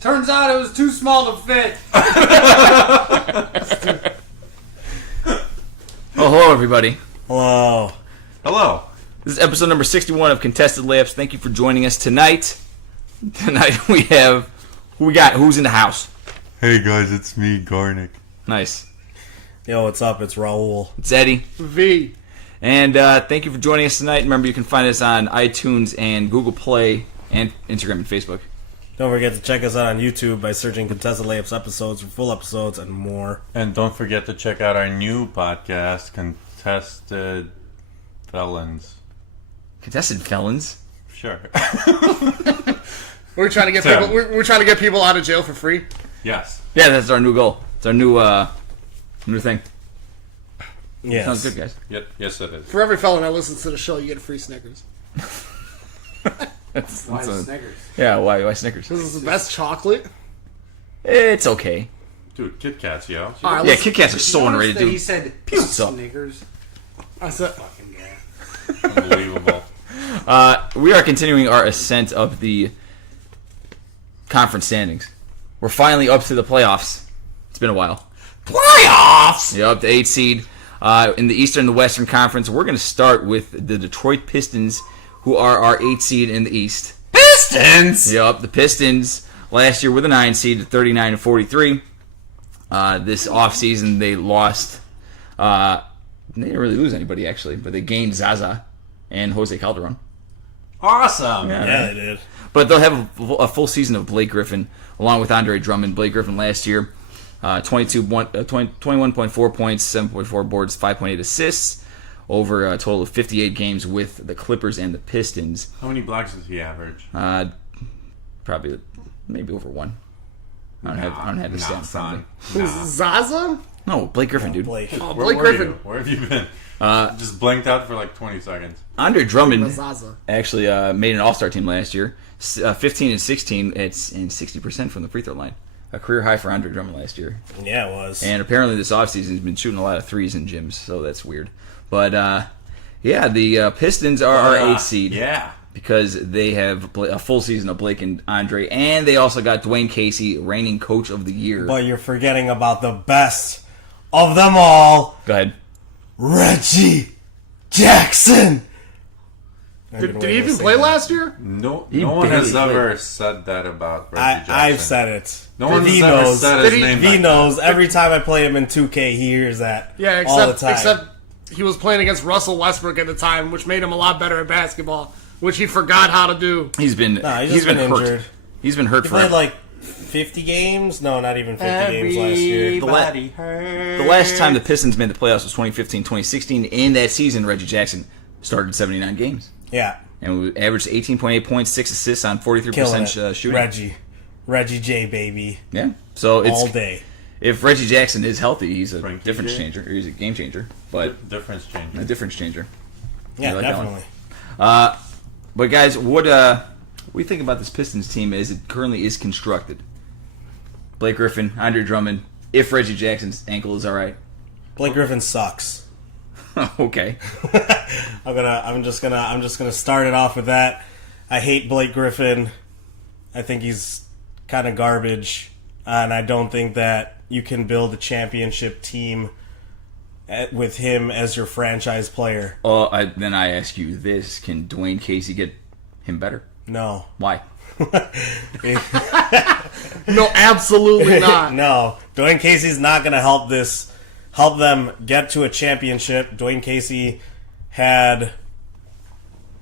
Turns out it was too small to fit. Oh, hello, everybody. Hello. Hello. This is episode number 61 of Contested Layups. Thank you for joining us tonight. Tonight we have... Who's in the house? Hey guys, it's me, Garnick. Nice. Yo, what's up? It's Raul. It's Eddie. V. And thank you for joining us tonight. Remember, you can find us on iTunes and Google Play and Instagram and Facebook. Don't forget to check us out on YouTube by searching Contested Layups episodes for full episodes and more. And don't forget to check out our new podcast, Contested Felons. Contested Felons? Sure. We're trying to get people. We're trying to get people out of jail for free. Yes. Yeah, that's our new goal. It's our new thing. Yes. Sounds good, guys. Yep. Yes, it is. For every felon that listens to the show, you get a free Snickers. Why Snickers? Yeah, why Snickers? This is the best chocolate. It's okay. Dude, Kit Kats, yo. All right, Yeah, Kit Kats are so underrated, dude. He said What's up? Snickers. I said, Fucking guy. Unbelievable. We are continuing our ascent of the conference standings. We're finally up to the playoffs. It's been a while. Playoffs! Yeah, up to 8 seed. In the Eastern and the Western Conference, we're going to start with the Detroit Pistons, who are our 8 seed in the East. Pistons! Yep, the Pistons last year were the 9 seed at 39-43. This offseason, they lost. They didn't really lose anybody, actually, but they gained Zaza and Jose Calderon. Awesome. Yeah, they did. But they'll have a full season of Blake Griffin, along with Andre Drummond. Blake Griffin last year, 21.4 points, 7.4 boards, 5.8 assists, over a total of 58 games with the Clippers and the Pistons. How many blocks does he average? Probably, maybe over 1. I don't have the stats. Son. Zaza? No, Blake Griffin, dude. Blake. Oh, Where Blake were Griffin. you? Where have you been? Just blanked out for like 20 seconds. Andre Drummond Zaza. actually made an All-Star team last year. 15 and 16, it's in 60% from the free throw line. A career high for Andre Drummond last year. Yeah, it was. And apparently this offseason he's been shooting a lot of threes in gyms, so that's weird. But, yeah, the Pistons are our 8 seed. Yeah. Because they have a full season of Blake and Andre, and they also got Dwayne Casey, reigning coach of the year. But you're forgetting about the best of them all, Go ahead. Reggie Jackson! Did he even play last year? No He one has barely ever said that about Reggie Jackson. I've said it. No one He has ever knows. said his Did he- name. He like knows. Every time I play him in 2K, he hears that Yeah, all the except time. he was playing against Russell Westbrook at the time, which made him a lot better at basketball, which he forgot how to do. He's been Nah, he's been hurt. injured. He's been hurt He for played like 50 games? No, not even 50 games last year. Everybody heard. The last time the Pistons made the playoffs was 2015-2016. In that season, Reggie Jackson started 79 games. Yeah. And we averaged 18.8 points, 6 assists on 43% Killing it. shooting. Reggie J, baby. Yeah. So it's All day. if Reggie Jackson is healthy, he's a Frankie difference J? changer. Or he's a game changer. But Difference changer. a difference changer. Yeah, like that one. definitely. But guys, what do you think about this Pistons team as it currently is constructed? Blake Griffin, Andre Drummond, if Reggie Jackson's ankle is alright. Blake Griffin sucks. Okay. I'm just gonna start it off with that. I hate Blake Griffin. I think he's kind of garbage, and I don't think that you can build a championship team with him as your franchise player. Then I ask you this: can Dwayne Casey get him better? No. Why? No, absolutely not. No. Dwayne Casey's not gonna help them get to a championship. Dwayne Casey had,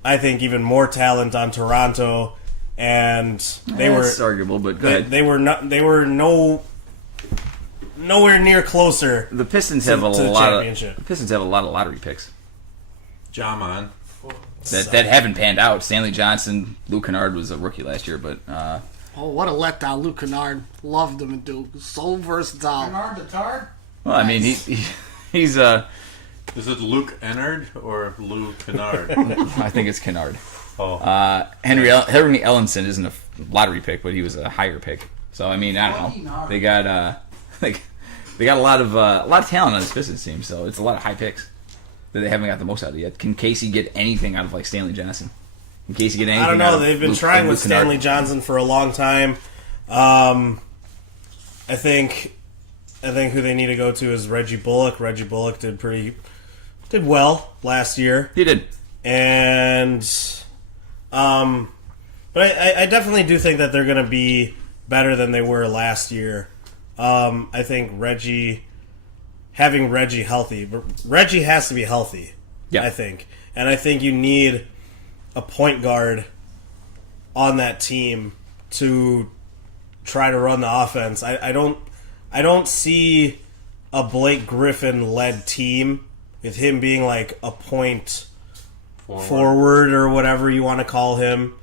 I think, even more talent on Toronto, and It's arguable, but go ahead. They were nowhere near closer. The Pistons to have the a lot championship. of lottery picks Jaman. that haven't panned out. Stanley Johnson, Luke Kennard was a rookie last year, but Oh, what a letdown. Luke Kennard. Loved him in Duke. So versatile. Bernard the Tard? Well, I mean, he's Is it Luke Ennard or Luke Kennard? I think it's Kennard. Oh, Henry Ellenson isn't a lottery pick, but he was a higher pick. So I mean, I don't know. They got they got a lot of talent on this Pistons team. So it's a lot of high picks that they haven't got the most out of yet. Can Casey get anything out of like Stanley Johnson? Can Casey get anything? I don't know. Out of They've been Luke, trying Luke with Kennard? Stanley Johnson for a long time. I think who they need to go to is Reggie Bullock. Reggie Bullock did well last year. He did. And but I definitely do think that they're going to be better than they were last year. I think having Reggie healthy, but Reggie has to be healthy. Yeah. I think, and I think you need a point guard on that team to try to run the offense. I don't see a Blake Griffin led team with him being like a point forward or whatever you want to call him.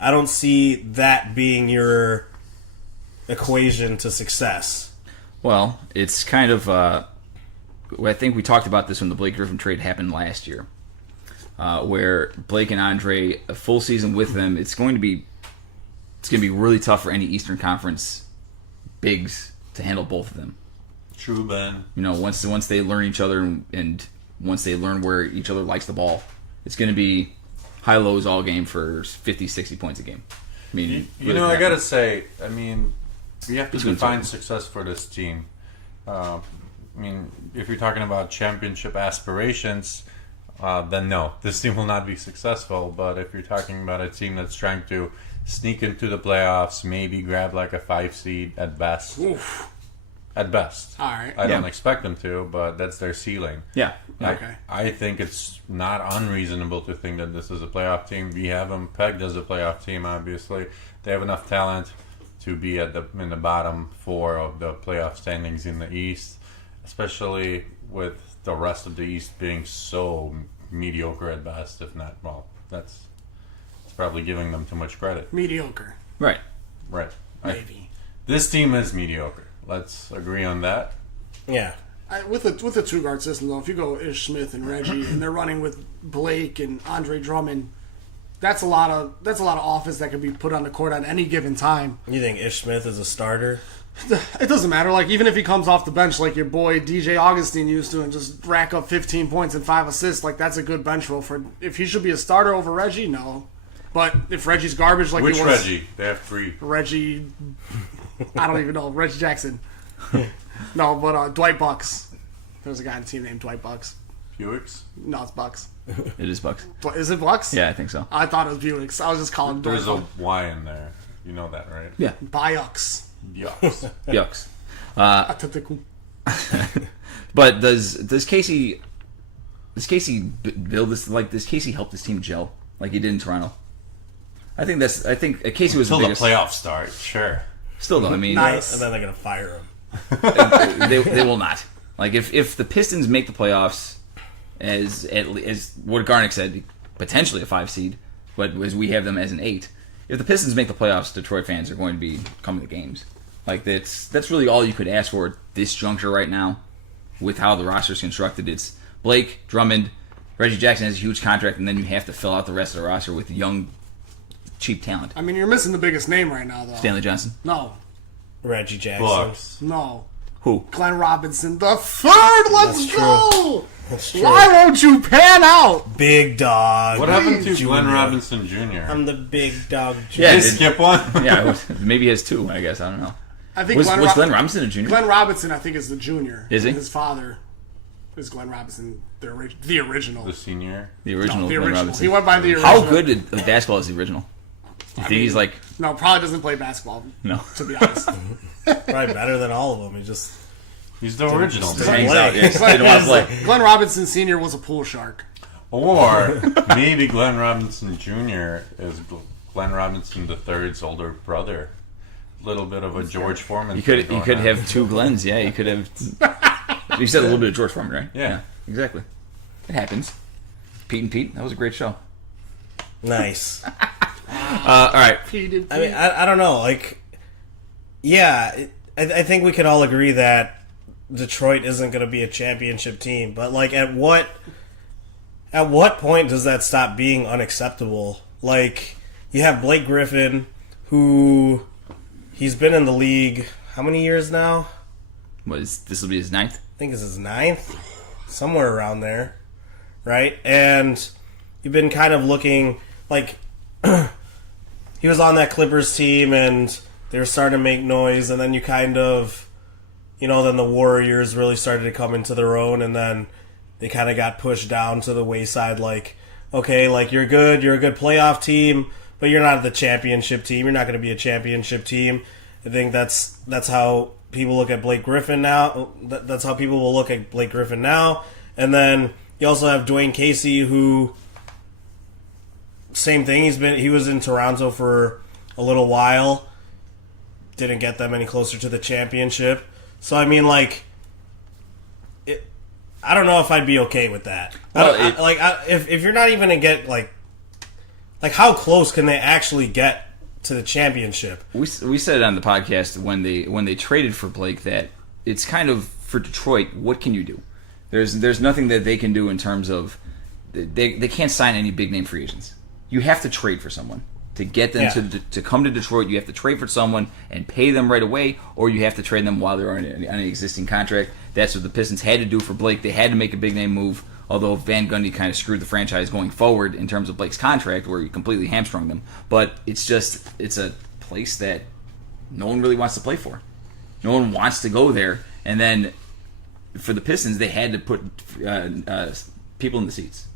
I don't see that being your equation to success. Well, it's kind of. I think we talked about this when the Blake Griffin trade happened last year, where Blake and Andre, a full season with them, it's going to be really tough for any Eastern Conference bigs to handle both of them. true, Ben. You know, once they learn each other and once they learn where each other likes the ball, it's going to be high lows all game for 50, 60 points a game. I mean, You know, I gotta say, I mean, we have to Between define two. success for this team. I mean, if you're talking about championship aspirations, then no, this team will not be successful. But if you're talking about a team that's trying to sneak into the playoffs, maybe grab like a 5 seed at best. Oof. At best. All right. I don't Yeah. expect them to, but that's their ceiling. yeah. Okay. I think it's not unreasonable to think that this is a playoff team. We have them pegged as a playoff team, obviously. They have enough talent to be in the bottom 4 of the playoff standings in the East, especially with the rest of the East being so mediocre at best, if not, well, it's probably giving them too much credit. Mediocre. Right. Right. Maybe. This team is mediocre. Let's agree on that. Yeah. With the two guard system though, if you go Ish Smith and Reggie and they're running with Blake and Andre Drummond, that's a lot of offense that can be put on the court at any given time. You think Ish Smith is a starter? It doesn't matter. Like even if he comes off the bench like your boy DJ Augustine used to and just rack up 15 points and 5 assists, like that's a good bench role for. If he should be a starter over Reggie, no. But if Reggie's garbage like Which he was, Reggie? They have 3. Reggie, I don't even know. Reggie Jackson. No, but Dwight Bucks. There's a guy on the team named Dwight Bucks. Buicks? No, it's Bucks. It is Bucks. Is it Bucks? Yeah, I think so. I thought it was Buicks. I was just calling Dwight There's a Bucks. Y in there. You know that, right? Yeah. Bucks. Yucks. Yucks. Atatiku. But does Casey build this? Like, does Casey help this team gel like he did in Toronto? I think Casey was Until the the biggest. playoffs start, sure. Still though, I mean, Nice. And then they're going to fire him. they will not. Like if the Pistons make the playoffs, as what Garnick said, potentially a 5 seed, but as we have them as an 8. If the Pistons make the playoffs, Detroit fans are going to be coming to games. Like that's really all you could ask for at this juncture right now, with how the roster is constructed. It's Blake, Drummond, Reggie Jackson has a huge contract, and then you have to fill out the rest of the roster with young, cheap talent. I mean, you're missing the biggest name right now, though. Stanley Johnson. No. Reggie Jackson. Bucks. No. Who? Glenn Robinson the third. Let's That's true. go. That's true. Why won't you pan out? Big dog. What happened to Junior. Glenn Robinson Jr.? I'm the big dog. Yeah, Did did- he skip one? Yeah, maybe he has 2. I guess I don't know. I think Was Glenn Glenn Robinson a junior? Glenn Robinson, I think, is the junior. Is he? His father is Glenn Robinson, the original. The senior. The original No, the Glenn original. Robinson. He went by the original. How good at basketball is the original? You think he's like No, probably doesn't play basketball, no? to be honest. Probably better than all of them. He just He's the original. Just man. Hangs play. out. Yeah, didn't want to play. Glenn Robinson Sr. was a pool shark. Or maybe Glenn Robinson Jr. is Glenn Robinson III's older brother. Little bit of a George Foreman. You could thing going on. have 2 Glens. Yeah, you could have. You said a little bit of George Foreman, right? Yeah. Exactly. It happens. Pete and Pete. That was a great show. nice. All right. I mean, I don't know. Like, yeah, I think we can all agree that Detroit isn't going to be a championship team. But like, at what point does that stop being unacceptable? Like, you have Blake Griffin, who he's been in the league how many years now? This will be his 9th? I think it's his 9th, somewhere around there, right? And you've been kind of looking like he was on that Clippers team, and they were starting to make noise, and then you kind of, then the Warriors really started to come into their own, and then they kind of got pushed down to the wayside. Like, okay, like you're a good playoff team, but you're not the championship team. You're not going to be a championship team. I think that's how people look at Blake Griffin now. That's how people will look at Blake Griffin now. And then you also have Dwayne Casey, who, same thing. He was in Toronto for a little while. Didn't get them any closer to the championship. So I mean, like, I don't know if I'd be okay with that. Well, if you're not even gonna get like how close can they actually get to the championship? We said it on the podcast when they traded for Blake that it's kind of, for Detroit, what can you do? There's nothing that they can do in terms of they can't sign any big name free agents. You have to trade for someone to get them to come to Detroit. You have to trade for someone and pay them right away, or you have to trade them while they're on an existing contract. That's what the Pistons had to do for Blake. They had to make a big name move, although Van Gundy kind of screwed the franchise going forward in terms of Blake's contract, where he completely hamstrung them. But it's a place that no one really wants to play for. No one wants to go there. And then for the Pistons, they had to put people in the seats.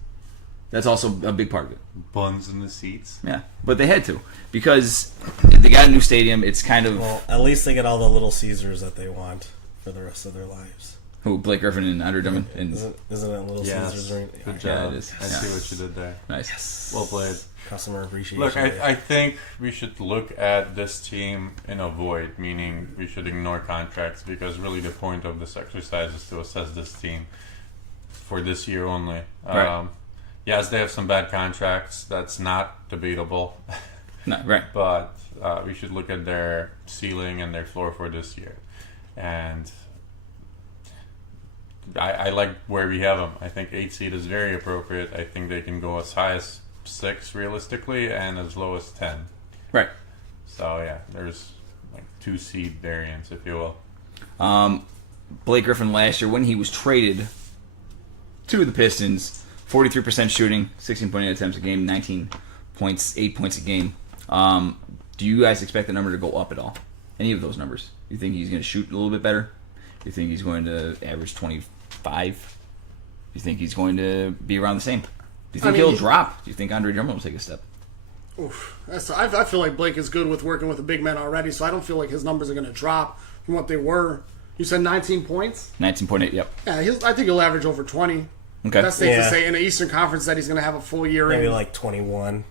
That's also a big part of it. Buns in the seats. Yeah, but they had to, because they got a new stadium. It's kind of... Well, at least they get all the Little Caesars that they want for the rest of their lives. Who, Blake Griffin and Andre Drummond? Isn't it Little Caesars? Right? Good job. Yeah, it is. I see what you did there. Nice. Yes. Well played. Customer appreciation. Look, I think we should look at this team in a void, meaning we should ignore contracts, because really the point of this exercise is to assess this team for this year only. Right. Yes, they have some bad contracts. That's not debatable. No, right. But we should look at their ceiling and their floor for this year. And I like where we have them. I think 8 seed is very appropriate. I think they can go as high as 6 realistically and as low as 10. Right. So yeah, there's like 2 seed variants, if you will. Blake Griffin last year, when he was traded to the Pistons, 43% shooting, 16.8 attempts a game, 19 points, 8 points a game. Do you guys expect the number to go up at all? Any of those numbers? You think he's going to shoot a little bit better? Do you think he's going to average 25? Do you think he's going to be around the same? Do you think he'll drop? Do you think Andre Drummond will take a step? Oof. I feel like Blake is good with working with a big man already, so I don't feel like his numbers are going to drop from what they were. You said 19 points? 19.8, yep. Yeah, I think he'll average over 20. Okay. That's safe to say. In the Eastern Conference, that he's going to have a full year. Maybe like 21.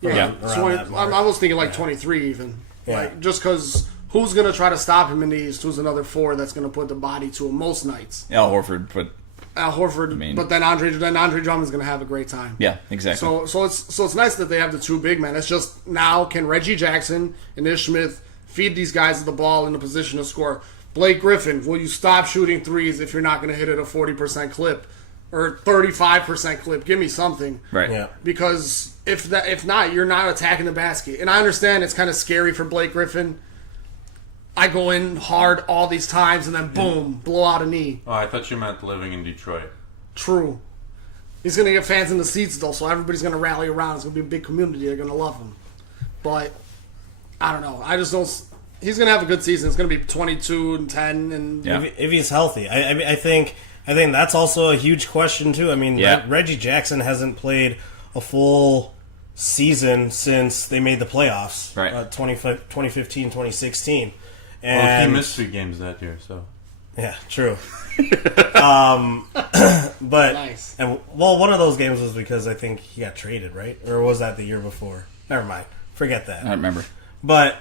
Yeah. Around I was thinking like 23 even. Yeah. Like, just because who's going to try to stop him in the East? Who's another 4 that's going to put the body to him most nights? Al Horford, but... Al Horford, but then Andre Drummond's going to have a great time. Yeah, exactly. So it's nice that they have the 2 big men. It's just now, can Reggie Jackson and Ish Smith feed these guys the ball in a position to score? Blake Griffin, will you stop shooting threes if you're not going to hit it a 40% clip or 35% clip? Give me something, Right. Yeah. because if not, you're not attacking the basket. And I understand it's kind of scary for Blake Griffin. I go in hard all these times and then boom, blow out a knee. Oh, I thought you meant living in Detroit. True. He's going to get fans in the seats, though, so everybody's going to rally around. It's going to be a big community. They're going to love him. But, I don't know. I just don't... He's going to have a good season. It's going to be 22 and 10. And Yeah. If he's healthy. I think that's also a huge question, too. I mean, Yeah. Reggie Jackson hasn't played a full season since they made the playoffs. Right. 2015, 2016. Well, And he missed 3 games that year, so... yeah, true. But Nice. and one of those games was because I think he got traded, right? Or was that the year before? Never mind. Forget that. I don't remember. But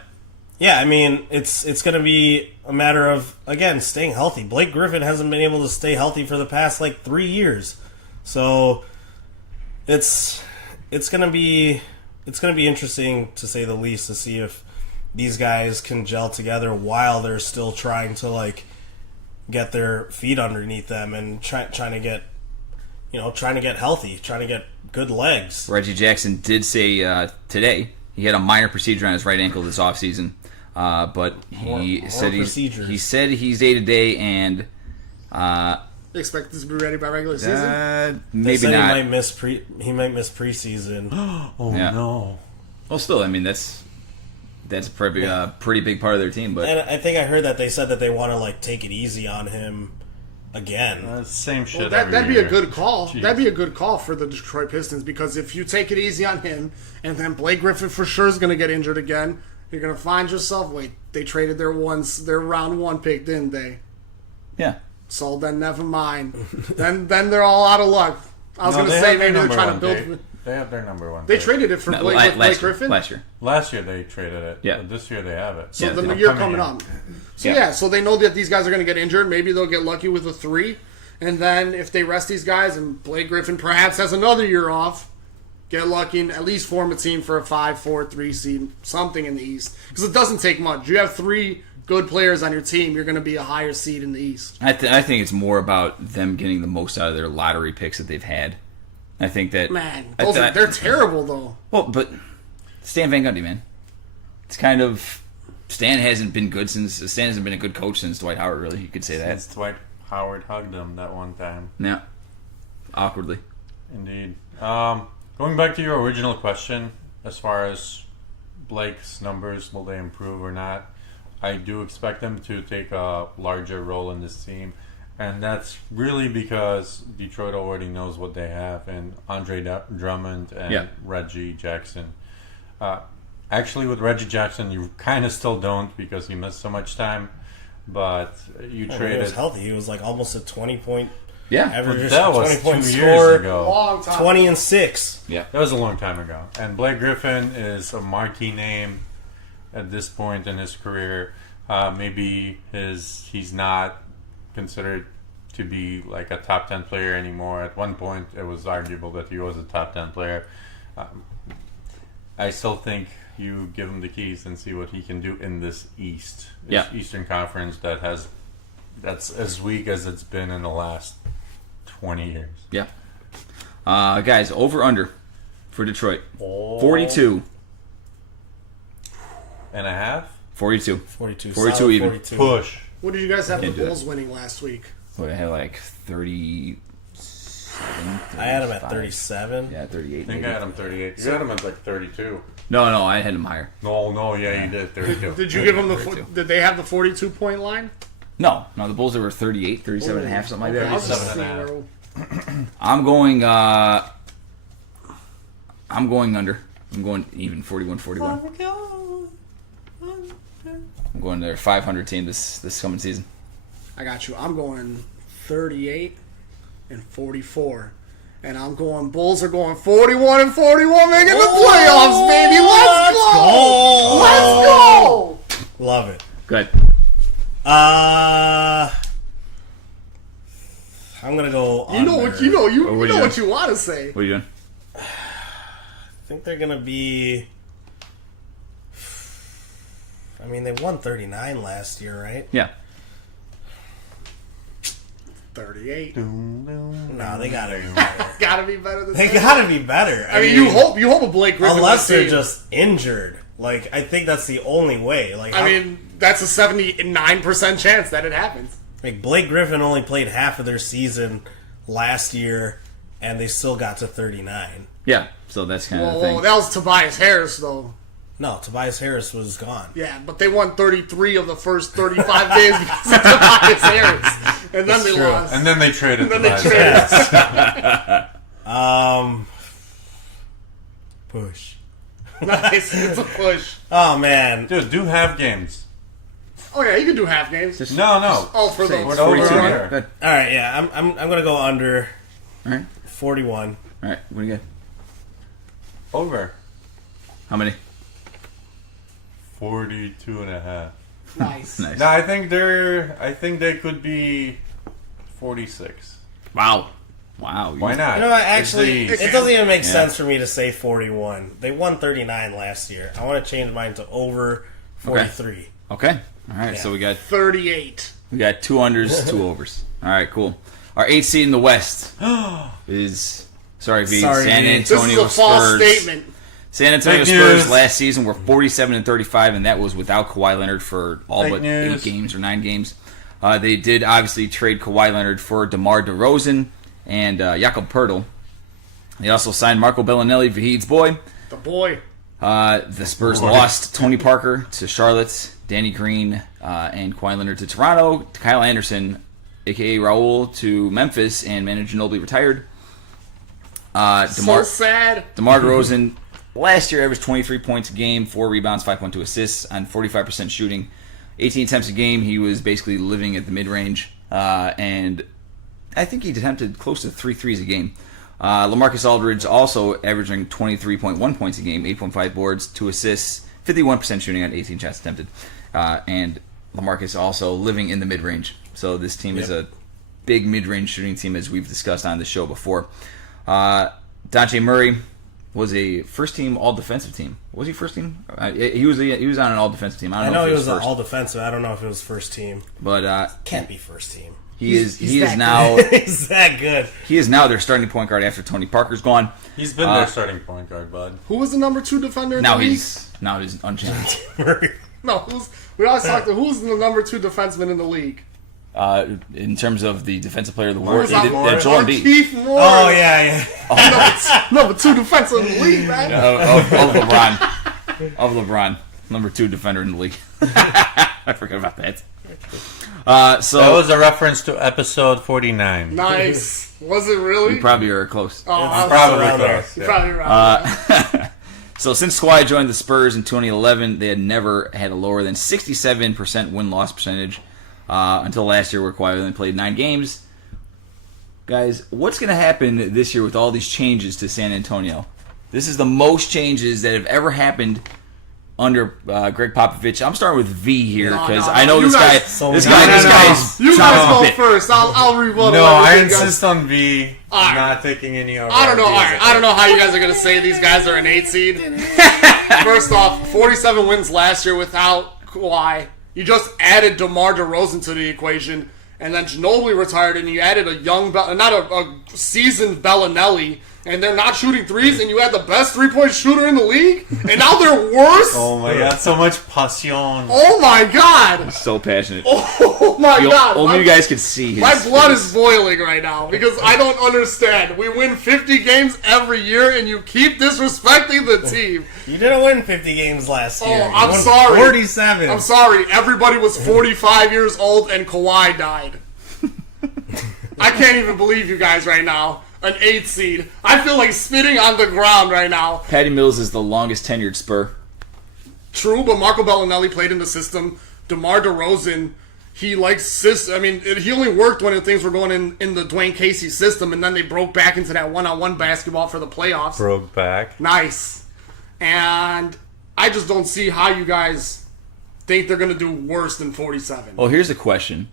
yeah, I mean, it's going to be a matter of, again, staying healthy. Blake Griffin hasn't been able to stay healthy for the past 3 years, so it's going to be it's going to be interesting, to say the least, to see if these guys can gel together while they're still trying to, like, get their feet underneath them and trying to get healthy, trying to get good legs. Reggie Jackson did say today he had a minor procedure on his right ankle this offseason, but he said he's day-to-day and Expect this to be ready by regular season? maybe not. He might miss preseason. No. Well, still, I mean, that's a pretty big part of their team. But And I think I heard that they said that they want to, like, take it easy on him again. Same shit. Well, every that'd be year. a good call. Jeez. That'd be a good call for the Detroit Pistons, because if you take it easy on him, and then Blake Griffin for sure is going to get injured again, you're going to find yourself, wait, they traded their round 1 pick, didn't they? yeah, So then never mind. then they're all out of luck. I was going to they say have their maybe they're number trying to one build. pick. They have their number 1. They pick. traded it for No, Blake Griffin. Last year. Last year they traded it. Yeah. But this year they have it. So Yeah, the the year upcoming coming year. up. So yeah, so they know that these guys are going to get injured. Maybe they'll get lucky with a 3. And then if they rest these guys and Blake Griffin perhaps has another year off, get lucky and at least form a team for a 5-4-3 seed, something in the East. Because it doesn't take much. You have 3 good players on your team, you're going to be a higher seed in the East. I think it's more about them getting the most out of their lottery picks that they've had. I think that Man, they're terrible, though. Well, but Stan Van Gundy, man, it's kind of Stan hasn't been a good coach since Dwight Howard. Really, you could say that. Since Dwight Howard hugged him that one time. Yeah, awkwardly. Indeed. Going back to your original question, as far as Blake's numbers, will they improve or not? I do expect them to take a larger role in this team. And that's really because Detroit already knows what they have in Andre Drummond and Reggie Jackson. Actually, with Reggie Jackson, you kind of still don't because he missed so much time. But When he traded. was healthy, he was like almost a 20-point Yeah, average, That was 20-point 2 score, years ago. Long time. 20 and 6. yeah. That was a long time ago. And Blake Griffin is a marquee name at this point in his career. Maybe he's not considered to be like a top 10 player anymore. At one point, it was arguable that he was a top 10 player. I still think you give him the keys and see what he can do in this Eastern Conference that's as weak as it's been in the last 20 years. Yeah. Guys, over under for Detroit. 42. And a half? 42. 42. 42 solid even. 42. Push. What did you guys have the Can't do Bulls winning last week? What, I had like 37. I had him at 35. 37. Yeah, 38. I think maybe. I had him 38. You had him at like 32. No, I had him higher. No, yeah, you did 32. Did you give them Thirty-two. did they have the 42-point line? No, the Bulls were 38, 37 and a half, something like Okay, I was that. just 37 and seeing where- I'm going under. I'm going even 41-41. I'm going to their 500 team this coming season. I got you. I'm going 38 and 44. And I'm going Bulls are going 41 and 41, making the playoffs, baby. Let's go! Let's go! Love it. Good. I'm gonna go. You know what you know you, What you are know you what you want to say. What are you doing? I think they're gonna be. I mean, they won 39 last year, right? Yeah. 38. No, they gotta be better. Gotta be better than They that. gotta be better. I mean, you hope a Blake Griffin unless they're team. just injured. Like, I think that's the only way. Like, I mean, that's a 79% chance that it happens. like Blake Griffin only played half of their season last year, and they still got to 39. Yeah. So that's kind of the thing. Well, that was Tobias Harris, though. No, Tobias Harris was gone. Yeah, but they won 33 of the first 35 days because of Tobias Harris. And then they true. lost. And then they traded And then the they last traded. Push. Nice. It's a push. Oh man, Dude, do half games. Oh, yeah, you can do half games. No. Oh, for the For the over 42. under. Good. all right, yeah, I'm gonna go under All right. 41. All right. What do you get? Over. How many? 42 and a half. Nice. Nice. No, I think they could be 46. Wow. Wow. Why not? You know what? Actually, It's it doesn't even make sense for me to say 41. They won 39 last year. I want to change mine to over 43. Okay. All right. Yeah. So we got 38. 2 unders, 2 overs. All right. Cool. Our 8th seed in the West is San V. Antonio This is a false Spurs. statement. San Antonio Fake Spurs news. last season were 47-35, and that was without Kawhi Leonard for all Fake but news. 8 games or 9 games. They did obviously trade Kawhi Leonard for DeMar DeRozan and Jakob Poeltl. They also signed Marco Bellinelli, Vahid's boy. The boy. The Spurs lost Tony Parker to Charlotte, Danny Green and Kawhi Leonard to Toronto, Kyle Anderson, a.k.a. Raul, to Memphis, and Manu Ginobili retired. So sad. DeMar DeRozan last year averaged 23 points a game, 4 rebounds, 5.2 assists on 45% shooting. 18 attempts a game. He was basically living at the mid-range. And I think he attempted close to 3 threes a game. Lamarcus Aldridge also averaging 23.1 points a game, 8.5 boards, 2 assists, 51% shooting on 18 shots attempted. And Lamarcus also living in the mid-range. So this team is a big mid-range shooting team, as we've discussed on the show before. Dante Murray was a first-team all-defensive team. Was he first team? He was on an all-defensive team. I I don't know if he he was first. all defensive. I don't know if it was first team. But Can't be first team. he is that now good. He's that good. he is now their starting point guard after Tony Parker's gone. He's been their starting point guard, bud. Who was the number 2 defender in Now the league? he's unchanged. No, we always talk to who's the number 2 defenseman in the league. In terms of the defensive player of the Who war, was that? Joel Embiid. Keith Moore. Oh, yeah. Number 2 defenseman in the league, man. Of LeBron. Of LeBron. Number 2 defender in the league. I forgot about that. So That was a reference to episode 49. Nice. Was it really? you probably are close. Oh, I was Probably around there. close. You're Yeah. probably right. So since Kawhi joined the Spurs in 2011, they had never had a lower than 67% win-loss percentage until last year, where Kawhi only played 9 games. Guys, what's going to happen this year with all these changes to San Antonio? This is the most changes that have ever happened under Greg Popovich. I'm starting with V here because I know You this guy. guys- This No, guy. no, This no. guy's. You son of guys a go bit. first. I'll rebuttal. No, I everything, guys. insist on V. Alright. Not taking any of I don't know. our All right, I don't know how you guys are going to say these guys are an 8 seed. First off, 47 wins last year without Kawhi. You just added DeMar DeRozan to the equation, and then Ginobili retired, and you added a young, not a seasoned Bellinelli, and they're not shooting threes, and you had the best 3-point shooter in the league, and now they're worse. Oh my god, so much passion. Oh my god! So passionate. Oh my god! Only My- you guys could see his My blood face. is boiling right now because I don't understand. We win 50 games every year, and you keep disrespecting the team. You didn't win 50 games last year. You I'm won sorry. 47. I'm sorry. Everybody was 45 years old, and Kawhi died. I can't even believe you guys right now. An 8 seed. I feel like spitting on the ground right now. Patty Mills is the longest tenured Spur. True, but Marco Bellinelli played in the system. DeMar DeRozan, he likes he only worked when things were going in the Dwayne Casey system, and then they broke back into that one-on-one basketball for the playoffs. Broke back. Nice. And I just don't see how you guys think they're going to do worse than 47. Well, here's the question.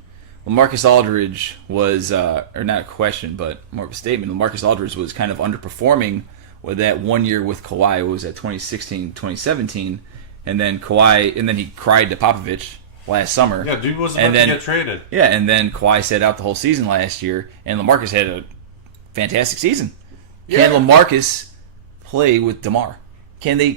Lamarcus Aldridge was, or not a question, but more of a statement. Lamarcus Aldridge was kind of underperforming with that 1 year with Kawhi. It was at 2016, 2017. And then he cried to Popovich last summer. Yeah, dude was about to get traded. Yeah, and then Kawhi sat out the whole season last year, and Lamarcus had a fantastic season. Yeah. Can Lamarcus play with DeMar? Can they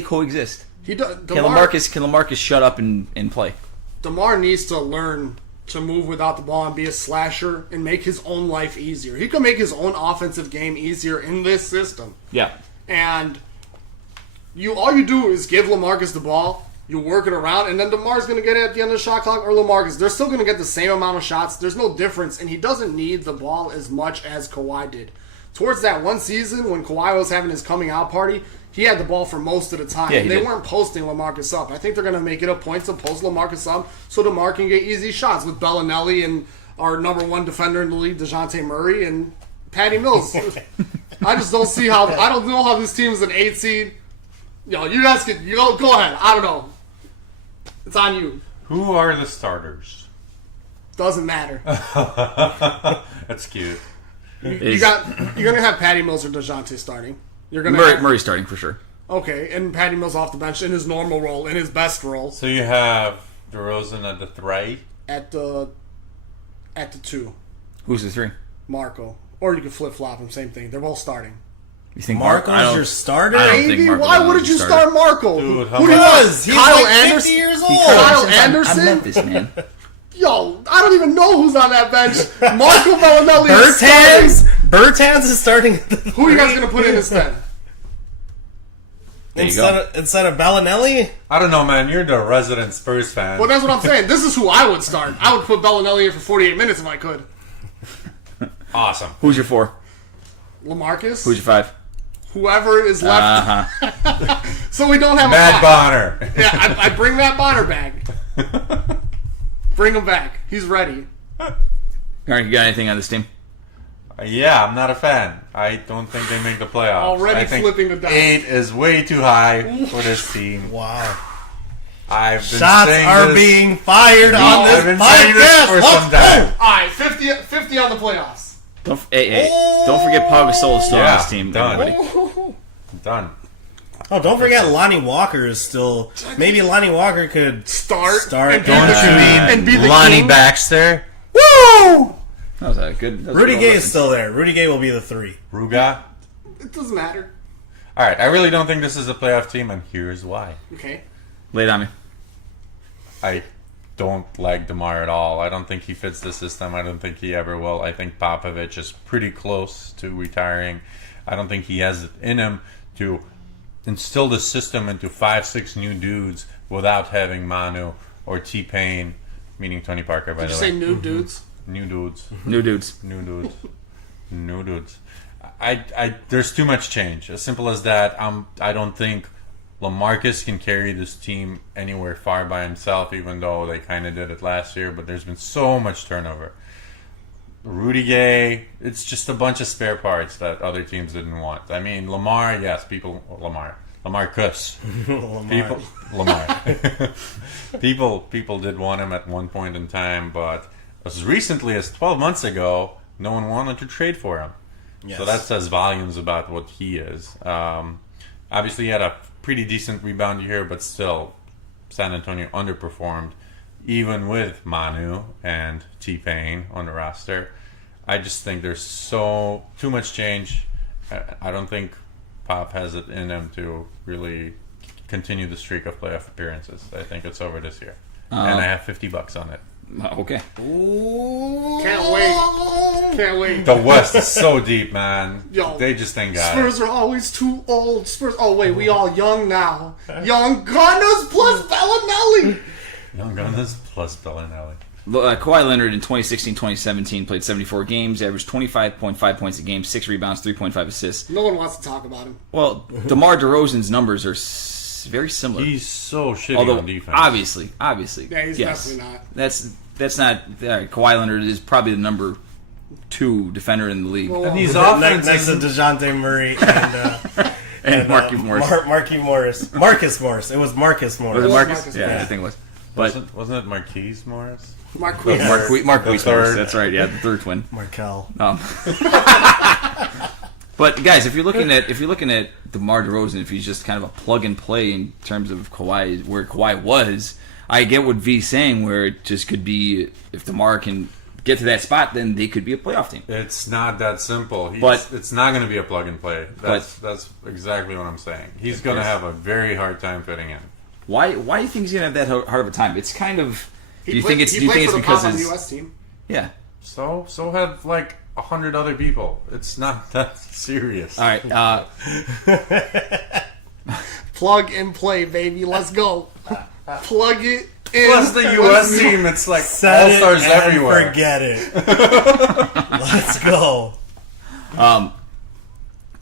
coexist? He does. Can Lamarcus shut up and play? DeMar needs to learn to move without the ball and be a slasher and make his own life easier. He can make his own offensive game easier in this system. Yeah. And all you do is give LaMarcus the ball, you work it around, and then DeMar's going to get it at the end of the shot clock, or LaMarcus. They're still going to get the same amount of shots. There's no difference, and he doesn't need the ball as much as Kawhi did. Towards that one season when Kawhi was having his coming out party, he had the ball for most of the time. Yeah, he they did. weren't posting LaMarcus up. I think they're going to make it a point to post LaMarcus up so DeMar can get easy shots with Bellinelli and our number 1 defender in the league, DeJounte Murray, and Patty Mills. I just don't see how... I don't know how this team is an 8 seed. You guys can... Go ahead. I don't know. It's on you. Who are the starters? Doesn't matter. That's cute. You're gonna have Patty Mills or DeJounte starting. You're gonna have, Murray starting for sure. okay, and Patty Mills off the bench in his normal role, in his best role So you have DeRozan at the 3. at the 2. Who's the 3? Marco, or you can flip flop him. Same thing. They're both starting. You think Marco's your starter? I don't think Baby, Marco why Williams wouldn't you is start Marco? Dude, how Who do you much? want? He's Kyle like 50 Anderson? years old. Kyle I Anderson? met this man. Yo, I don't even know who's on that bench. Marco Bellinelli is starting. Bertans is starting. Who are you guys going to put in instead? There you go. Instead of Bellinelli? I don't know, man. You're the resident Spurs fan. Well, that's what I'm saying. This is who I would start. I would put Bellinelli in for 48 minutes if I could. Awesome. Who's your 4? LaMarcus? Who's your 5? Whoever is left. Uh-huh. So we don't have Matt a five. Bonner. Yeah, I bring Matt Bonner back. Bring him back. He's ready. Garrett, you got anything on this team? Yeah, I'm not a fan. I don't think they make the playoffs. Already I think flipping the dice. 8 is way too high for this team. Wow. I've been Shots saying are this. being fired on I've this been saying this podcast. for Let's some time. All right, 50 on the playoffs. Don't forget Pau Gasol is still on Yeah, this team. done. Everybody. Done. Oh, don't forget Lonnie Walker is still. Maybe Lonnie Walker could Start. start. And be Don't the, you mean and be the Lonnie king. Baxter? Woo! That was a good. That was Rudy a good Gay reference. is still there. Rudy Gay will be the 3. Ruga? It doesn't matter. All right, I really don't think this is a playoff team, and here's why. Okay. Lay it on me. I don't like DeMar at all. I don't think he fits the system. I don't think he ever will. I think Popovich is pretty close to retiring. I don't think he has it in him to instill the system into 5-6 new dudes without having Manu or T-Pain, meaning Tony Parker, by Did you the say way. new dudes? New dudes. New dudes. New dudes. New dudes. There's too much change. As simple as that. I don't think Lamarcus can carry this team anywhere far by himself, even though they kind of did it last year. But there's been so much turnover. Rudy Gay, it's just a bunch of spare parts that other teams didn't want. I mean, Lamar, yes, Lamarcus. Lamar. People did want him at one point in time, but as recently as 12 months ago, no one wanted to trade for him. Yes. So that says volumes about what he is. Obviously, he had a pretty decent rebound year, but still, San Antonio underperformed, even with Manu and T-Pain on the roster. I just think there's too much change. I don't think Pop has it in him to really continue the streak of playoff appearances. I think it's over this year. And I have $50 on it. Okay. Can't wait. Can't wait. The West is so deep, man. Yo, they just ain't got Spurs it. are always too old. Spurs. Oh wait, we all young now. Young Gunners plus Bellinelli. Young Gunners plus Bellinelli. Kawhi Leonard in 2016-2017 played 74 games, averaged 25.5 points a game, 6 rebounds, 3.5 assists. No one wants to talk about him. Well, DeMar DeRozan's numbers are very similar. He's so shitty Although, on defense. obviously, Yeah, he's yes. definitely not. That's not. Kawhi Leonard is probably the number 2 defender in the league. Well, And these Next offenses... to DeJounte Murray and Marquise Morris. Marquise Morris. Marcus Morris. It was Marcus Was Morris. it Marcus? Marcus, Yeah, yeah. I think it was. But Wasn't it Marquise Morris? Marquise. Marquise Morris. third. That's right. Yeah, the third twin. Markel. But guys, if you're looking at DeMar DeRozan, if he's just kind of a plug and play in terms of Kawhi, where Kawhi was, I get what V's saying, where it just could be if DeMar can get to that spot, then they could be a playoff team. It's not that simple. But- it's not going to be a plug and play. That's exactly what I'm saying. He's going to have a very hard time fitting in. Why do you think he's gonna have that hard of a time? It's kind of. Do you He think it's played for the because Pop on the his U.S. team? yeah? So have like 100 other people. It's not that serious. All right. Plug and play, baby. Let's go. Plug it in. Plus the U.S. team, it's like Set it all-stars and everywhere. forget it. Let's go.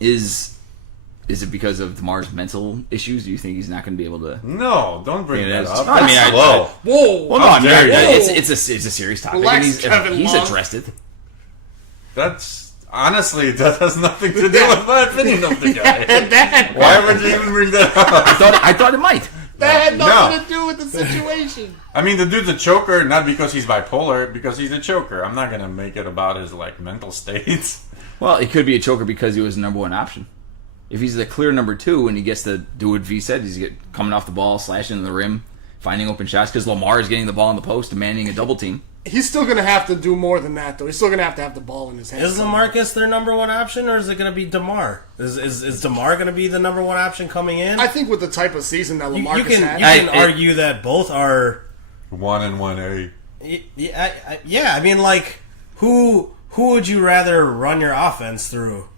Is it because of DeMar's mental issues? Do you think he's not going to be able to? No, don't bring Yeah, that that's- up. I mean, That's I- slow. Whoa. Well, no, I mean, dare you. it's a serious topic. Relax, and Kevin he's Love. addressed it. That's honestly that has nothing to do with my opinion of the guy. Why would you even bring that up? I thought it might. That had nothing No. to do with the situation. I mean, the dude's a choker, not because he's bipolar, because he's a choker. I'm not gonna make it about his like mental states. Well, it could be a choker because he was the number one option. If he's the clear number 2 and he gets to do what V said, he's coming off the ball, slashing into the rim, finding open shots because Lamar is getting the ball in the post, demanding a double team. He's still going to have to do more than that, though. He's still going to have the ball in his hands. Is Lamarcus their number one option, or is it going to be Demar? Is Demar going to be the number one option coming in? I think with the type of season that Lamarcus you can argue that both are 1 and 1A. Yeah, I mean, like, who would you rather run your offense through?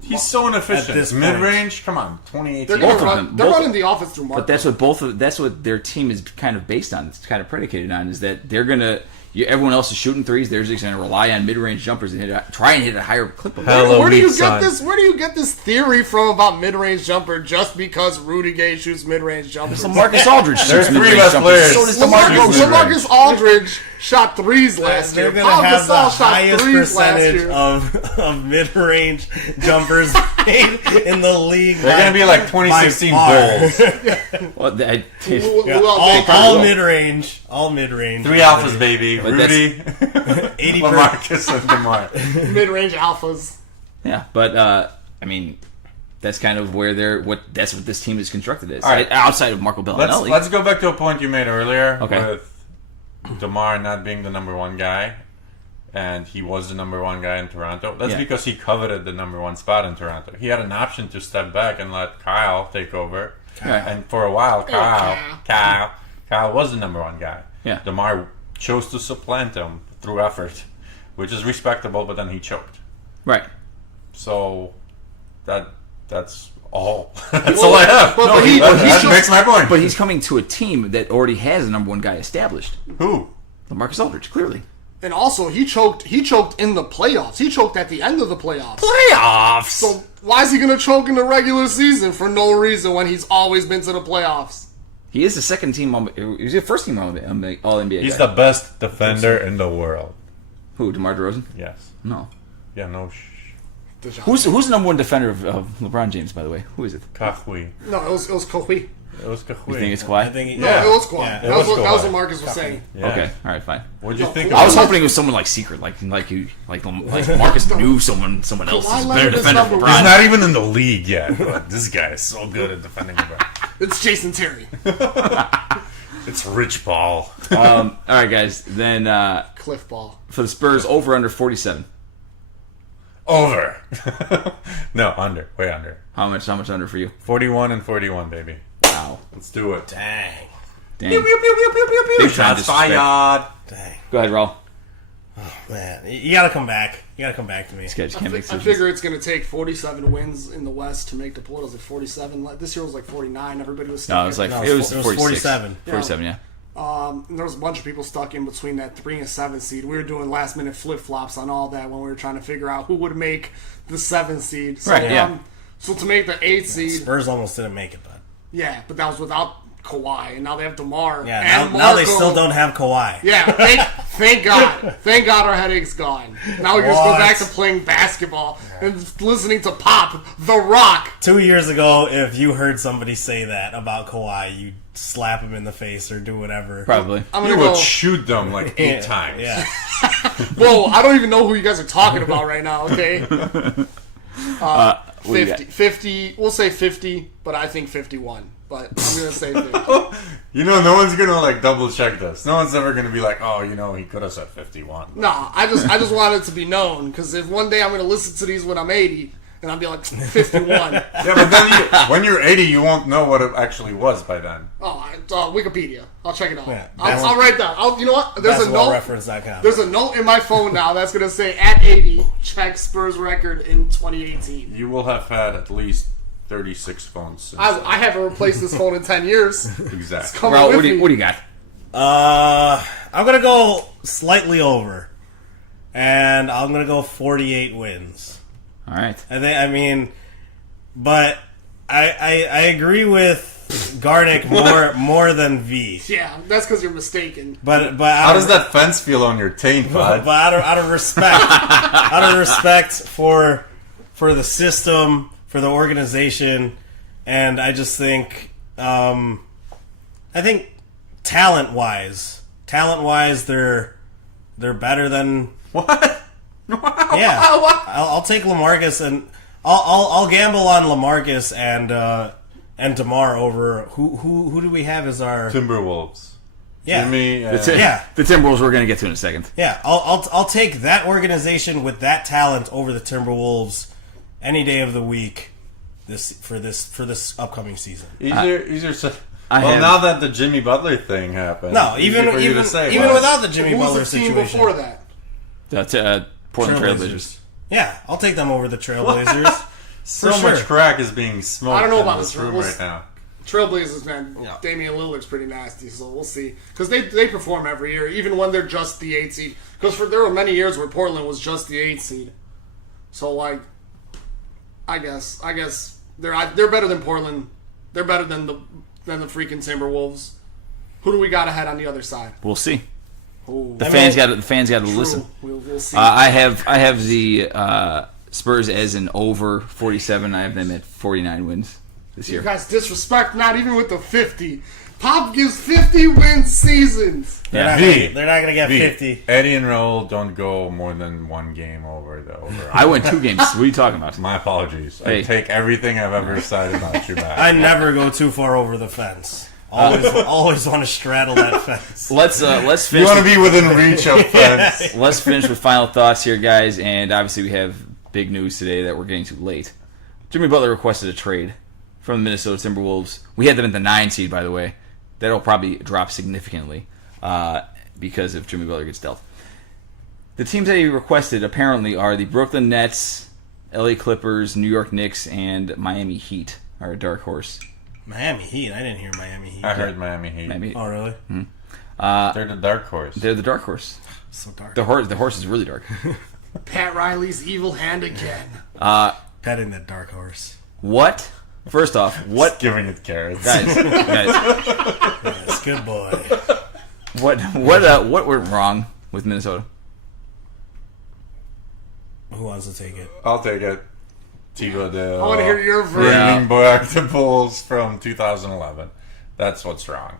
He's so inefficient. At this Mid range, come on, 2018. They're Both of them. They're running the offense through Mark. But that's what their team is kind of based on. It's kind of predicated on is that they're gonna. Everyone else is shooting threes. They're just going to rely on mid-range jumpers and try and hit a higher clip. Where do you get this? Where do you get this theory from about mid-range jumper? Just because Rudy Gay shoots mid-range jumpers? Lamarcus Aldridge shoots mid-range jumpers. players. So does Lamarcus Aldridge shot threes last year. They're going to have the Gasol shot highest threes last percentage year. of mid-range jumpers made in the league. They're going to be like 2016 Bulls. Well, All mid-range. All mid-range. 3 alphas, baby. But Rudy, 80 Lamarcus, and DeMar. Mid-range alphas. Yeah, but I mean, that's kind of where that's what this team is constructed as. All right. Outside of Marco Bellinelli. Let's go back to a point you made earlier Okay. with DeMar not being the number 1 guy, and he was the number 1 guy in Toronto. That's Yeah. because he coveted the number 1 spot in Toronto. He had an option to step back and let Kyle take over, Right. and for a while, Kyle was the number 1 guy. Yeah. DeMar chose to supplant him through effort, which is respectable, but then he choked. Right. So that's all. That's all I have. but That makes my point. But he's coming to a team that already has a number 1 guy established. Who? Lamarcus Aldridge, clearly. And also, he choked in the playoffs. He choked at the end of the playoffs. Playoffs! So why is he going to choke in the regular season for no reason when he's always been to the playoffs? He is the second team. He's the first team on the All NBA. He's guy. the best defender in the world. Who? DeMar Derozan? Yes. No. Yeah, no Who's the number 1 defender of LeBron James? By the way, who is it? Kahui. No, it was Kawhi. It was Kahui. You think it's I Kawhi? think No, Yeah. it was Kawhi. Yeah, that was what Kawhi. Marcus was saying. Yeah. Okay, all right, fine. What'd you No, think? Kawhi I was of hoping it was someone like secret, like Marcus knew someone else is a better landed his defender of number He's LeBron. not even in the league yet, but this guy is so good at defending LeBron. It's Jason Terry. It's Rich Paul. All right, guys. Then Cliff Ball. for the Spurs, over under 47. Over. No, under. Way under. How much under for you? 41 and 41, baby. Wow. Let's do it. Dang. Damn. Big Big time shots disrespect. fired. Dang. Go ahead, Raul. Man, you got to come back. You got to come back to me. This guy just can't make I decisions. figure it's going to take 47 wins in the West to make the playoffs. Like 47. This year was like 49. Everybody was stuck. No, it was like No, it was it was 46. 47. 47, yeah. And there was a bunch of people stuck in between that 3 and 7 seed. We were doing last minute flip flops on all that when we were trying to figure out who would make the 7 seed. So, Right, yeah. So to make the 8 seed, Spurs almost didn't make it, but yeah, but that was without Kawhi, and now they have DeMar. yeah, and now they Marco. still don't have Kawhi. Yeah, thank God. Thank God our headache's gone. Now we can just go What? back to playing basketball and listening to Pop, The Rock. 2 years ago, if you heard somebody say that about Kawhi, you'd slap him in the face or do whatever. Probably. I'm You gonna go. would shoot them like 8 times. Yeah. Whoa, I don't even know who you guys are talking about right now, okay? What do you 50. got? 50. We'll say 50, but I think 51. But I'm going to say 50. You know, no one's gonna like double check this. No one's ever gonna be like, oh, you know, he could have said 51. No, I just want it to be known, because if one day I'm going to listen to these when I'm 80, and I'll be like, 51. Yeah, but then when you're 80, you won't know what it actually was by then. Oh, it's Wikipedia. I'll check it out. Yeah, I'll write that. You know what? There's a note. Basketballreference.com. There's a note in my phone now that's going to say, at 80, check Spurs record in 2018. You will have had at least 36 phones since I haven't replaced this phone in 10 years. exactly. Coming Raul, with what do me. you got? I'm going to go slightly over. And I'm going to go 48 wins. All right. But I agree with Garnick more than V. Yeah, that's because you're mistaken. But How does that fence feel on your taint, But bud? out of respect, for the system, for the organization, and I just think, I think talent wise, they're better than What? Yeah, I'll take Lamarcus, and I'll gamble on Lamarcus and Demar over who do we have as our Timberwolves. yeah Jimmy. The Timberwolves we're going to get to in a second. yeah I'll take that organization with that talent over the Timberwolves any day of the week for this upcoming season. Now that the Jimmy Butler thing happened, No, even without the Jimmy Who Butler was the team situation. before that? That's Portland Trailblazers. Yeah, I'll take them over the Trailblazers. so for much sure. crack is being smoked I don't know in about this this. room We'll right now. Trailblazers, man. Yeah. Damian Lillard's pretty nasty, so we'll see. Because they perform every year, even when they're just the 8th seed. Because there were many years where Portland was just the 8th seed. So, like, I guess they're better than Portland. They're better than the freaking Timberwolves. Who do we got ahead on the other side? We'll see. Ooh. The fans got to listen. We'll see. I have the Spurs as an over 47. I have them at 49 wins this You year. guys disrespect not even with the 50. Pop gives 50 win seasons. They're not gonna get 50. Eddie and Raul don't go more than one game over the over. I went 2 games. What are you talking about? My apologies. Hey. I take everything I've ever said about you back. I never go too far over the fence. Always want to straddle that fence. Let's You finish. want to be within reach of fence. Let's finish with final thoughts here, guys. And obviously, we have big news today that we're getting to late. Jimmy Butler requested a trade from the Minnesota Timberwolves. We had them at the 9 seed, by the way. That'll probably drop significantly because if Jimmy Butler gets dealt. The teams that he requested apparently are the Brooklyn Nets, LA Clippers, New York Knicks, and Miami Heat are a dark horse. Miami Heat. I didn't hear Miami Heat. I heard Miami Heat. Miami Heat. Oh, really? They're the dark horse. They're the dark horse. So dark. The horse is really dark. Pat Riley's evil hand again. Petting that dark horse. What? First off, what Giving it carrots. guys? Yes, good boy. What went wrong with Minnesota? Who wants to take it? I'll take it. Thibodeau. I want to hear your version. Bringing back the Bulls from 2011. That's what's wrong.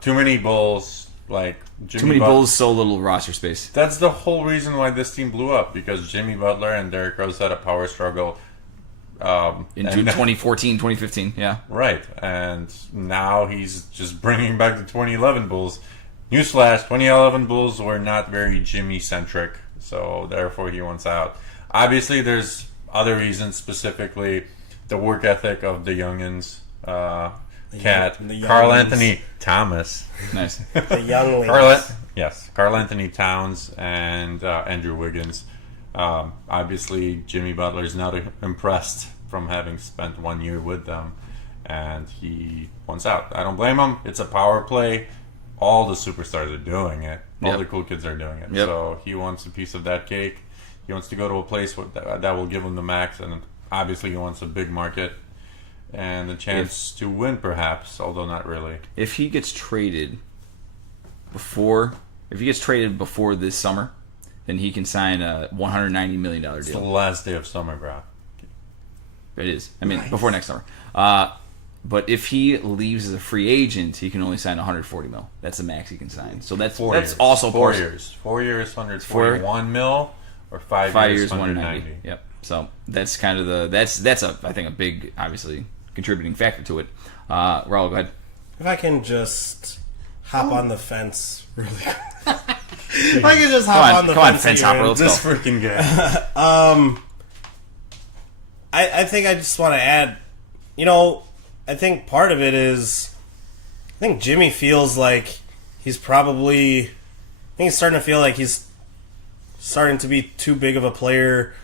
Too many Bulls. Like Jimmy Too many But- Bulls, so little roster space. That's the whole reason why this team blew up, because Jimmy Butler and Derrick Rose had a power struggle. In and- 2014, 2015, yeah. Right, and now he's just bringing back the 2011 Bulls. Newsflash, 2011 Bulls were not very Jimmy-centric, so therefore he wants out. Obviously, there's other reasons, specifically the work ethic of the youngins. Cat, the Carl youngins. Anthony Thomas. Nice. The younglings. Carl Anthony Towns and Andrew Wiggins. Obviously, Jimmy Butler's not impressed from having spent 1 year with them, and he wants out. I don't blame him. It's a power play. All the superstars are doing it. All Yep. the cool kids are doing it. Yep. So he wants a piece of that cake. He wants to go to a place that will give him the max, and obviously he wants a big market and a chance to win, perhaps, although not really. If he gets traded before this summer, then he can sign a $190 million It's the deal. last day of summer, bro. It is. I mean, before next summer. But if he leaves as a free agent, he can only sign 140 mil. That's the max he can sign. So that's 4 that's years. also 4 part- years. 4 years, 141 mil, or 5 5 years, years, 190. 190. Yep. So that's kind of that's I think a big, obviously, contributing factor to it. Raul, go ahead. If I can just hop on the fence really quick. If I can just hop on the come on, fence. fence that you're hopper, in. let's This go. freaking guy. I think I just want to add, I think part of it is, I think Jimmy feels like he's starting to feel like he's starting to be too big of a player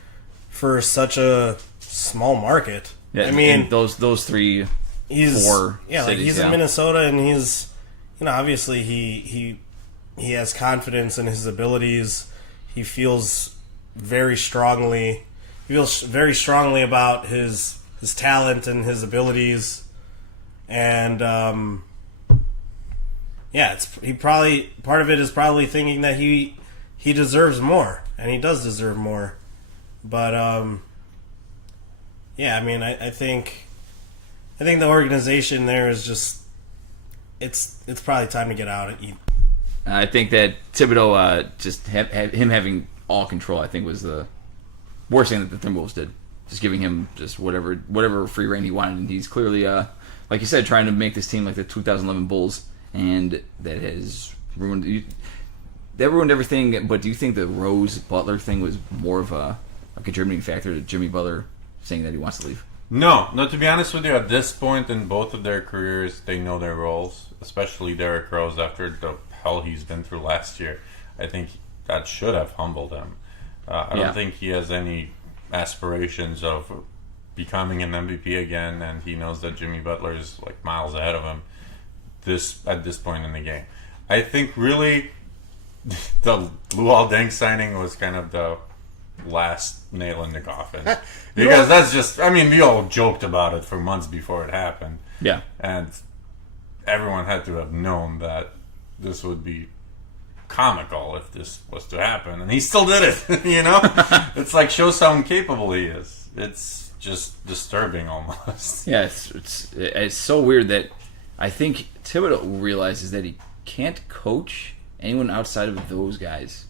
for such a small market. Yeah, I mean, and those three. he's 4 like cities, he's yeah. in Minnesota, and he's obviously he has confidence in his abilities. He feels very strongly about his talent and his abilities, and part of it is probably thinking that he deserves more, and he does deserve more, but I mean, I think the organization there is just it's probably time to get out and eat. I think that Thibodeau, just him having all control, I think, was the worst thing that the Timberwolves did. Just giving him just whatever free reign he wanted. And he's clearly, like you said, trying to make this team like the 2011 Bulls. And that has ruined everything. But do you think the Rose-Butler thing was more of a contributing factor to Jimmy Butler saying that he wants to leave? No, to be honest with you, at this point in both of their careers, they know their roles, especially Derrick Rose after the hell he's been through last year. I think that should have humbled him. I don't think he has any aspirations of becoming an MVP again, and he knows that Jimmy Butler is like miles ahead of him at this point in the game. I think really the Luol Deng signing was kind of the last nail in the coffin. Because that's just, I mean, we all joked about it for months before it happened. Yeah. And everyone had to have known that this would be comical if this was to happen. And he still did it, you know? It's like, shows how incapable he is. It's just disturbing almost. Yeah, it's so weird that I think Thibodeau realizes that he can't coach anyone outside of those guys.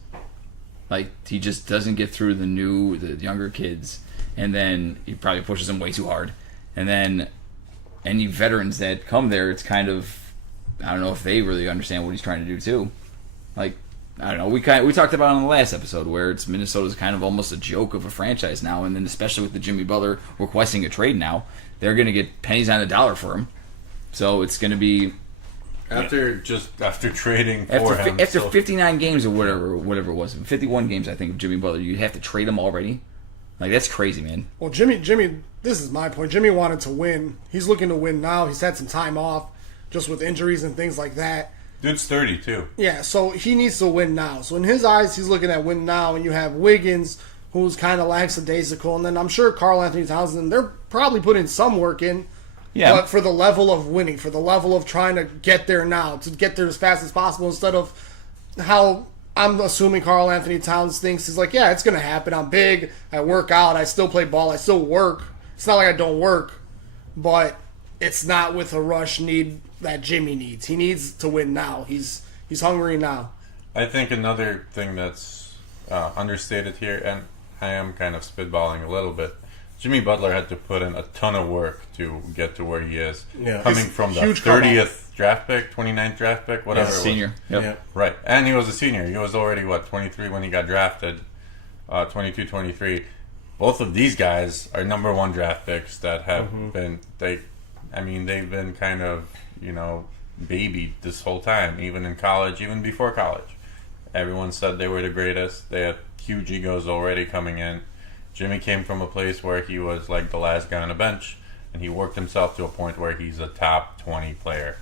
Like, he just doesn't get through the younger kids, and then he probably pushes them way too hard. And then any veterans that come there, it's kind of, I don't know if they really understand what he's trying to do too. Like, I don't know. We talked about it on the last episode where Minnesota's kind of almost a joke of a franchise now, and then especially with the Jimmy Butler requesting a trade now, they're going to get pennies on the dollar for him. So it's going to be After trading for him. After 59 games or whatever it was, 51 games I think of Jimmy Butler, you have to trade him already. Like, that's crazy, man. Well, Jimmy, this is my point. Jimmy wanted to win. He's looking to win now. He's had some time off just with injuries and things like that. Dude's 30 too. Yeah, so he needs to win now. So in his eyes, he's looking at win now, and you have Wiggins, who's kind of lackadaisical, and then I'm sure Karl Anthony Towns, and they're probably putting some work in. Yeah. But for the level of winning, for the level of trying to get there now, to get there as fast as possible, instead of how I'm assuming Karl Anthony Towns thinks is like, yeah, it's going to happen. I'm big. I work out. I still play ball. I still work. It's not like I don't work, but it's not with a rush need that Jimmy needs. He needs to win now. He's hungry now. I think another thing that's understated here, and I am kind of spitballing a little bit, Jimmy Butler had to put in a ton of work to get to where he is. Yeah. Coming from the 30th draft pick, 29th draft pick, whatever it was. Senior. Yep. Right. And he was a senior. He was already, 23 when he got drafted. 22, 23. Both of these guys are number one draft picks that have been, they've been kind of, babied this whole time, even in college, even before college. Everyone said they were the greatest. They had huge egos already coming in. Jimmy came from a place where he was like the last guy on the bench, and he worked himself to a point where he's a top 20 player.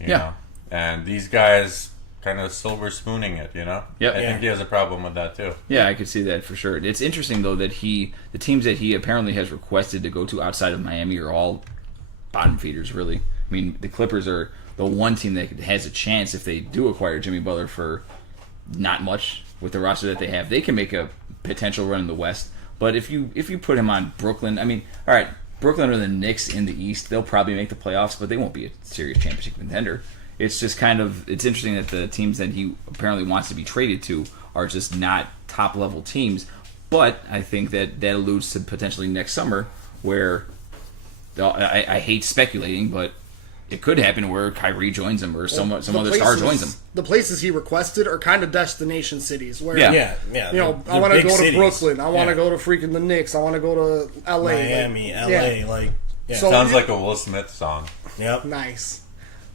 You know? And these guys kind of silver spooning it, I think he has a problem with that too. Yeah, I could see that for sure. It's interesting though that the teams that he apparently has requested to go to outside of Miami are all bottom feeders, really. I mean, the Clippers are the one team that has a chance if they do acquire Jimmy Butler for not much with the roster that they have. They can make a potential run in the West. But if you put him on Brooklyn, I mean, all right, Brooklyn or the Knicks in the East, they'll probably make the playoffs, but they won't be a serious championship contender. It's just it's interesting that the teams that he apparently wants to be traded to are just not top-level teams. But I think that alludes to potentially next summer where, I hate speculating, but it could happen where Kyrie joins him or some other star joins him. The places he requested are kind of destination cities. Where, yeah. I want to go to Brooklyn. I want to go to freaking the Knicks. I want to go to L.A. Miami, L.A. So, sounds like a Will Smith song. Yep. Nice.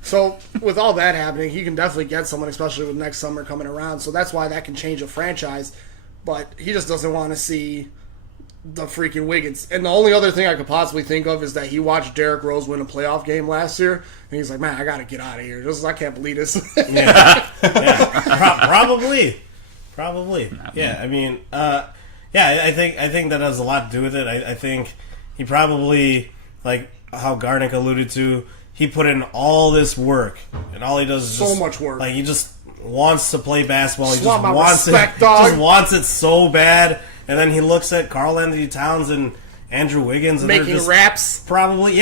So with all that happening, he can definitely get someone, especially with next summer coming around. So that's why that can change a franchise. But he just doesn't want to see the freaking Wiggins. And the only other thing I could possibly think of is that he watched Derrick Rose win a playoff game last year, and he's like, man, I got to get out of here. I can't believe this. Probably. Yeah, I mean, I think that has a lot to do with it. I think he probably, like how Garnick alluded to, he put in all this work, and all he does is so much work. Like, he just wants to play basketball. He just wants respect, it. Dog. Just wants it so bad. And then he looks at Karl Anthony Towns and Andrew Wiggins, and making they're just raps. Probably,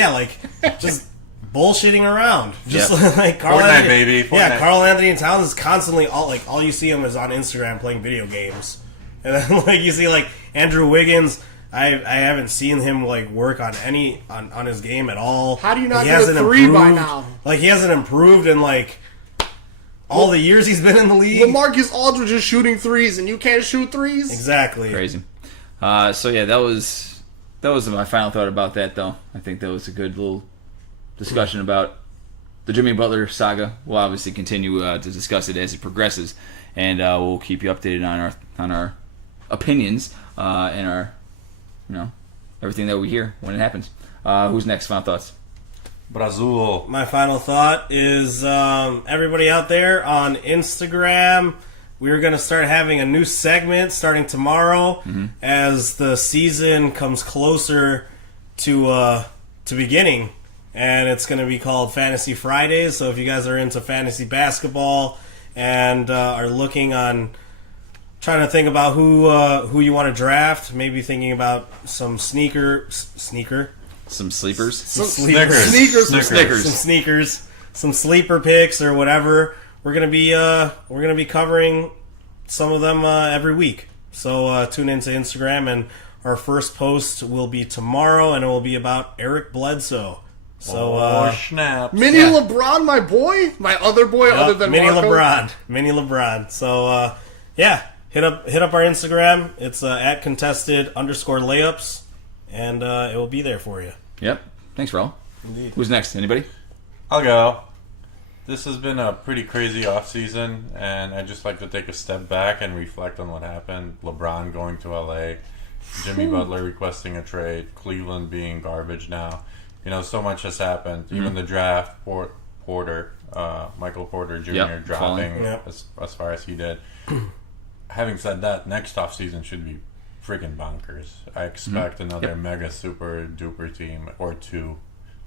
just bullshitting around. Just like Fortnite, baby. Fortnite. Yeah, Karl Anthony Towns is constantly all you see him is on Instagram playing video games. And then like you see like Andrew Wiggins. I haven't seen him like work on on his game at all. How do you not He get a hasn't three by improved. now? Like he hasn't improved in like all the years he's been in the league. Lamarcus Aldridge is shooting threes, and you can't shoot threes. Exactly. Crazy. So yeah, that was my final thought about that. Though I think that was a good little discussion about the Jimmy Butler saga. We'll obviously continue to discuss it as it progresses, and we'll keep you updated on our opinions and our everything that we hear when it happens. Who's next? Final thoughts. Brazil. My final thought is everybody out there on Instagram, we're going to start having a new segment starting tomorrow as the season comes closer to beginning. And it's going to be called Fantasy Fridays. So if you guys are into fantasy basketball and are looking on trying to think about who you want to draft, maybe thinking about some sneaker. Some sleepers. Some Snickers. some sleeper picks or whatever. We're gonna be covering some of them every week. So tune into Instagram, and our first post will be tomorrow, and it will be about Eric Bledsoe. So snap. Mini Yeah. LeBron, my boy, my other boy, other than Mini Marco. Mini LeBron. So yeah, hit up our Instagram. It's at @contested_layups, and it will be there for you. Yep. Thanks, Raul. Indeed. Who's next? Anybody? I'll go. This has been a pretty crazy offseason, and I'd just like to take a step back and reflect on what happened. LeBron going to LA, Jimmy Butler requesting a trade, Cleveland being garbage now. So much has happened. Even the draft, Porter, Michael Porter Jr. Yep, dropping falling. Yep. as far as he did. Having said that, next offseason should be freaking bonkers. I expect another mega super duper team or two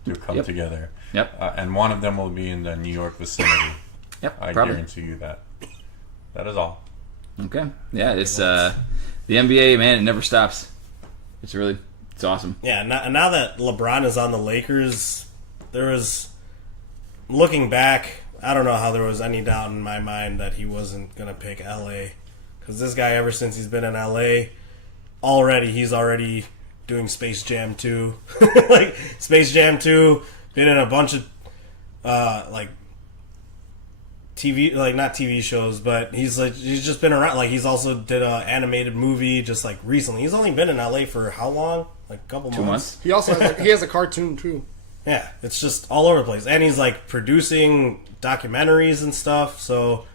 to come together. Yep. And one of them will be in the New York vicinity. Yep. I probably. guarantee you that. That is all. Okay. Yeah, it's the NBA, man. It never stops. It's awesome. Yeah, now that LeBron is on the Lakers, there was, looking back, I don't know how there was any doubt in my mind that he wasn't going to pick LA. Because this guy, ever since he's been in LA, he's already doing Space Jam 2. Like, Space Jam 2, been in a bunch of, TV, not TV shows, but he's just been around. Like, he's also did an animated movie just, recently. He's only been in LA for how long? Like, a couple 2 months. He also has a cartoon too. Yeah, it's just all over the place. And he's, producing documentaries and stuff, so...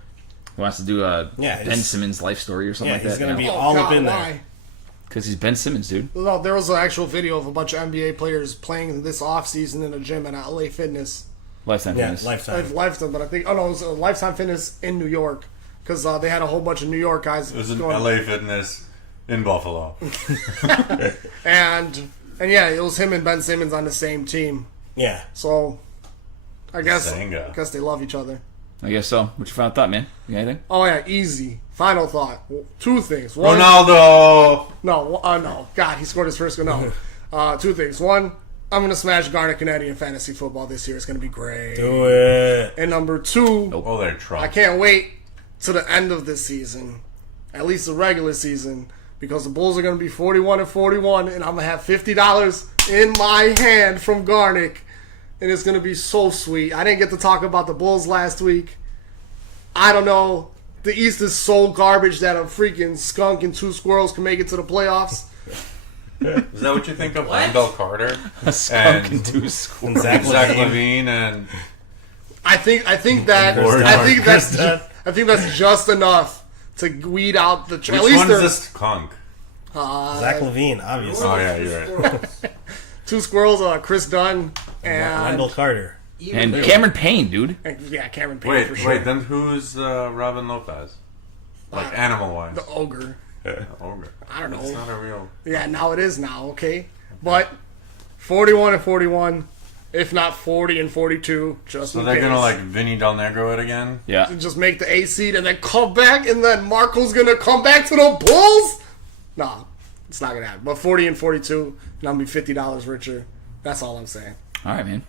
He wants to do a Yeah, Ben Simmons life story or something like that. he's going to be Oh, all up God, in there. why? Because he's Ben Simmons, dude. No, there was an actual video of a bunch of NBA players playing this offseason in a gym at LA Fitness. Lifetime Yeah, Fitness. lifetime. Lifetime, but I think it was Lifetime Fitness in New York because they had a whole bunch of New York guys. It was in going- LA Fitness in Buffalo. and yeah, it was him and Ben Simmons on the same team. Yeah. So I guess Zanga. they love each other. I guess so. What's your final thought, man? You got anything? Oh yeah, easy. Final thought. Two things. One, Ronaldo! no. God, he scored his first goal. No. Two things. One, I'm gonna smash Garnet Canetti in fantasy football this year. It's gonna be great. Do it. And number two, Oh, they're Trump. I can't wait to the end of this season, at least the regular season, because the Bulls are gonna be 41-41, and I'm gonna have $50 in my hand from Garnick, and it's gonna be so sweet. I didn't get to talk about the Bulls last week. I don't know. The East is so garbage that a freaking skunk and two squirrels can make it to the playoffs. Is that what you think of Wendell Carter? A skunk And- and two And squirrels. Zach Zach Levine. Levine and I think that's just enough to weed out the. which at least one's there's this skunk? Zach Levine, obviously. Oh yeah, you're right. two squirrels, Chris Dunn and Wendell Carter. And Cameron Payne, dude. yeah, Cameron Payne for Wait, sure. then who's Robin Lopez? Like animal wise. The ogre. Ogre. I don't know. It's not a real. Yeah, now it is now, okay? But 41-41, if not 40-42, just So in they're case. gonna like Vinny Del Negro it again? Yeah. Just make the 8 seed and then come back, and then Marco's gonna come back to the Bulls? Nah, it's not gonna happen. But 40-42, and I'm gonna be $50 richer. That's all I'm saying. All right, man.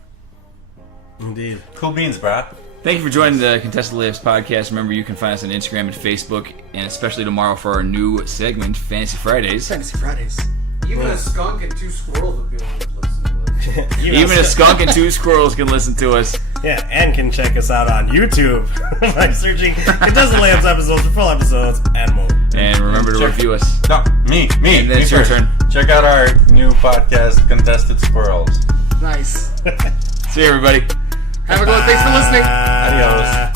Indeed. Cool beans, brah. Thank you for joining the Contested Layups podcast. Remember, you can find us on Instagram and Facebook, and especially tomorrow for our new segment, Fantasy Fridays. Fantasy Fridays. Even a skunk and 2 squirrels would be able to listen to it. Even a skunk and 2 squirrels can listen to us. Yeah, and can check us out on YouTube by searching Contested Layups episodes for full episodes and more. And remember to review us. No, me. And then it's your first. turn. Check out our new podcast, Contested Squirrels. Nice. See you, everybody. Have a good one. Thanks for listening. Adios.